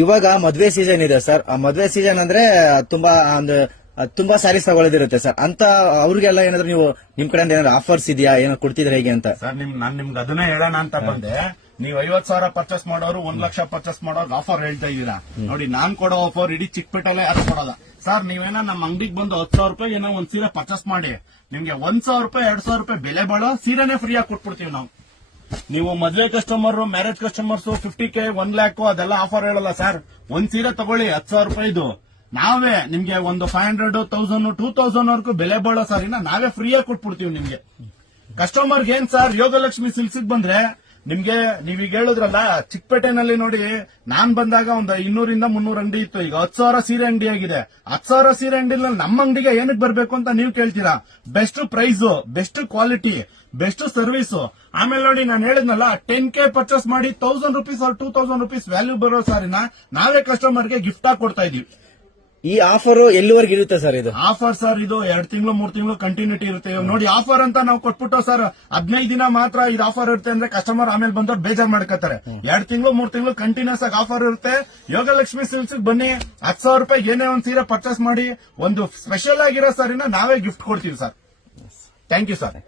ಇವಾಗ ಮದ್ವೆ ಸೀಸನ್ ಇದೆ ಸರ್. ಆ ಮದ್ವೆ ಸೀಸನ್ ಅಂದ್ರೆ ತುಂಬಾ ಸ್ಯಾರೀಸ್ ತಗೊಳ್ಳೋದಿರುತ್ತೆ ಸರ್. ಅಂತ ಅವ್ರಿಗೆಲ್ಲ ಏನಾದ್ರು ನೀವು ನಿಮ್ ಕಡೆಯಿಂದ ಏನಾದ್ರು ಆಫರ್ಸ್ ಇದೆಯಾ, ಏನೋ ಕೊಡ್ತಿದ್ರೆ ಹೇಗೆ ಅಂತ? ಸರ್ ನಾನ್ ನಿಮ್ಗೆ ಅದನ್ನೇ ಹೇಳೋಣ ಅಂತ ಬಂದೆ. ನೀವು 50,000 ಪರ್ಚೇಸ್ ಮಾಡೋರು 1 ಲಕ್ಷ ಪರ್ಚೇಸ್ ಮಾಡೋರು ಆಫರ್ ಹೇಳ್ತಾ ಇದೀರಾ ನೋಡಿ. ನಾನ್ ಕೊಡೋ ಆಫರ್ ಇಡೀ ಚಿಕ್ಕಪೇಟೆಲ್ಲೇ ಯಾರು ಕೊಡೋದ ಸರ್. ನೀವೇನೋ ನಮ್ಮ ಅಂಗಡಿಗೆ ಬಂದು 10,000 ರೂಪಾಯಿ ಏನೋ ಒಂದ್ ಸೀರೆ ಪರ್ಚೇಸ್ ಮಾಡಿ, ನಿಮ್ಗೆ 1,000 ರೂಪಾಯಿ 2,000 ರೂಪಾಯಿ ಬೆಲೆ ಬಾಳೋ ಸೀರೆನೇ ಫ್ರೀ ಆಗಿ ಕೊಟ್ಬಿಡ್ತೀವಿ ನಾವು. ನೀವು ಮದ್ವೆ customer, marriage customers 50K 1 lac ಅದೆಲ್ಲ ಆಫರ್ ಹೇಳಲ್ಲ ಸರ್. ಒಂದ್ ಸೀರೆ ತಗೊಳ್ಳಿ 10,000 ರೂಪಾಯಿದು, ನಾವೇ ನಿಮ್ಗೆ ಒಂದು 500, 1000, 2000 ವರ್ಗೂ ಬೆಲೆ ಬಾಳೋ ಸಾರಿನ ನಾವೇ ಫ್ರೀಯಾಗಿ ಕೊಟ್ಬಿಡ್ತೀವಿ ನಿಮ್ಗೆ. ಕಸ್ಟಮರ್ಗೆ ಏನ್ ಸರ್, ಯೋಗಲಕ್ಷ್ಮಿ ಸಿಲ್ಕ್ಸ್ ಬಂದ್ರೆ ನಿಮ್ಗೆ ನೀವೀಗ ಹೇಳಿದ್ರಲ್ಲ ಚಿಕ್ಕಪೇಟೆನಲ್ಲಿ ನೋಡಿ, ನಾನ್ ಬಂದಾಗ ಒಂದು 200 ಇಂದ 300 ಅಂಗಡಿ ಇತ್ತು. ಈಗ 10,000 ಸೀರೆ ಅಂಗಡಿ ಆಗಿದೆ. 10,000 ಸೀರೆ ಅಂಗಡಿನಲ್ಲಿ ನಮ್ಮ ಅಂಗಡಿಗೆ ಏನಕ್ಕೆ ಬರ್ಬೇಕು ಅಂತ ನೀವು ಕೇಳ್ತೀರಾ? Best price, best quality, best service. ಆಮೇಲೆ ನೋಡಿ ನಾನು ಹೇಳಿದ್ನಲ್ಲ, 10K ಪರ್ಚೇಸ್ ಮಾಡಿ 1000 ರೂಪೀಸ್ ಆರ್ 2000 ರೂಪೀಸ್ ವ್ಯಾಲ್ಯೂ ಬರೋ ಸಾರಿನ ನಾವೇ ಕಸ್ಟಮರ್ಗೆ ಗಿಫ್ಟ್ ಆಗಿ ಕೊಡ್ತಾ ಇದೀವಿ. ಈ ಆಫರ್ ಎಲ್ಲಿವರೆಗೆ ಇರುತ್ತೆ ಸರ್? ಇದು ಆಫರ್ ಸರ್ ಇದು 2 ತಿಂಗಳು 3 ತಿಂಗಳು ಕಂಟಿನ್ಯೂಟಿ ಇರುತ್ತೆ. ನೋಡಿ ಆಫರ್ ಅಂತ ನಾವು ಕೊಟ್ಬಿಟ್ಟು ಸರ್ 15 ದಿನ ಮಾತ್ರ ಇದು ಆಫರ್ ಇರುತ್ತೆ ಅಂದ್ರೆ ಕಸ್ಟಮರ್ ಆಮೇಲೆ ಬಂದವ್ರು ಬೇಜಾರ್ ಮಾಡ್ಕೋತಾರೆ. 2 ತಿಂಗಳು 3 ತಿಂಗಳು ಕಂಟಿನ್ಯೂಸ್ ಆಗಿ ಆಫರ್ ಇರುತ್ತೆ. ಯೋಗಲಕ್ಷ್ಮಿ ಸಿಲ್ಕ್ಸ್ ಬನ್ನಿ, 10,000 ರೂಪಾಯಿ ಏನೇ ಒಂದ್ ಸೀರೆ ಪರ್ಚೇಸ್ ಮಾಡಿ ಒಂದು ಸ್ಪೆಷಲ್ ಆಗಿರೋ ಸಾರಿನ ನಾವೇ ಗಿಫ್ಟ್ ಕೊಡ್ತೀವಿ ಸರ್. Thank you sir.